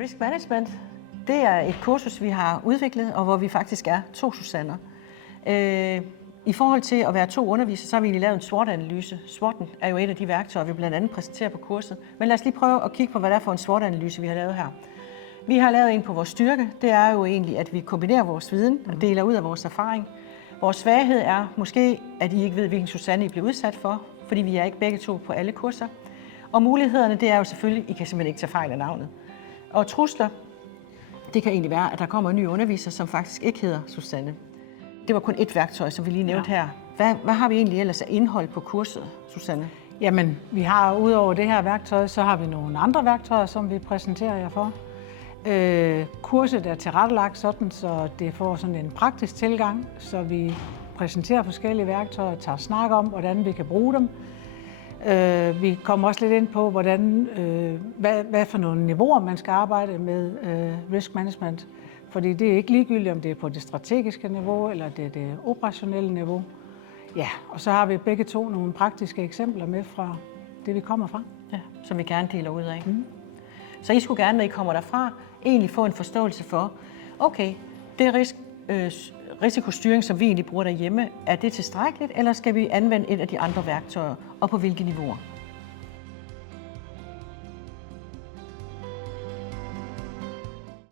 Risk Management, det er et kursus, vi har udviklet, og hvor vi faktisk er 2 Susanner. I forhold til at være 2 undervisere, så har vi egentlig lavet en SWOT-analyse. SWOT'en er jo et af de værktøjer, vi blandt andet præsenterer på kurset. Men lad os lige prøve at kigge på, hvad det er for en SWOT-analyse, vi har lavet her. Vi har lavet en på vores styrke. Det er jo egentlig, at vi kombinerer vores viden og deler ud af vores erfaring. Vores svaghed er måske, at I ikke ved, hvilken Susanne I bliver udsat for, fordi vi er ikke begge 2 på alle kurser. Og mulighederne, det er jo selvfølgelig, I kan simpelthen ikke tage fejl af navnet. Og trusler, det kan egentlig være, at der kommer en ny underviser, som faktisk ikke hedder Susanne. Det var kun ét værktøj, som vi lige nævnte her. Hvad har vi egentlig ellers af indhold på kurset, Susanne? Jamen, vi har udover det her værktøj, så har vi nogle andre værktøjer, som vi præsenterer jer for. Kurset er tilrettelagt sådan, så det får sådan en praktisk tilgang, så vi præsenterer forskellige værktøjer, tager snak om, hvordan vi kan bruge dem. Vi kommer også lidt ind på, hvad for nogle niveauer man skal arbejde med risk management. Fordi det er ikke ligegyldigt, om det er på det strategiske niveau, eller det er det operationelle niveau. Ja, og så har vi begge 2 nogle praktiske eksempler med fra det, vi kommer fra. Ja, som vi gerne deler ud af. Så I skulle gerne, når I kommer derfra, egentlig få en forståelse for, okay, det risikostyring, som vi egentlig bruger derhjemme, er det tilstrækkeligt, eller skal vi anvende et af de andre værktøjer, og på hvilke niveauer?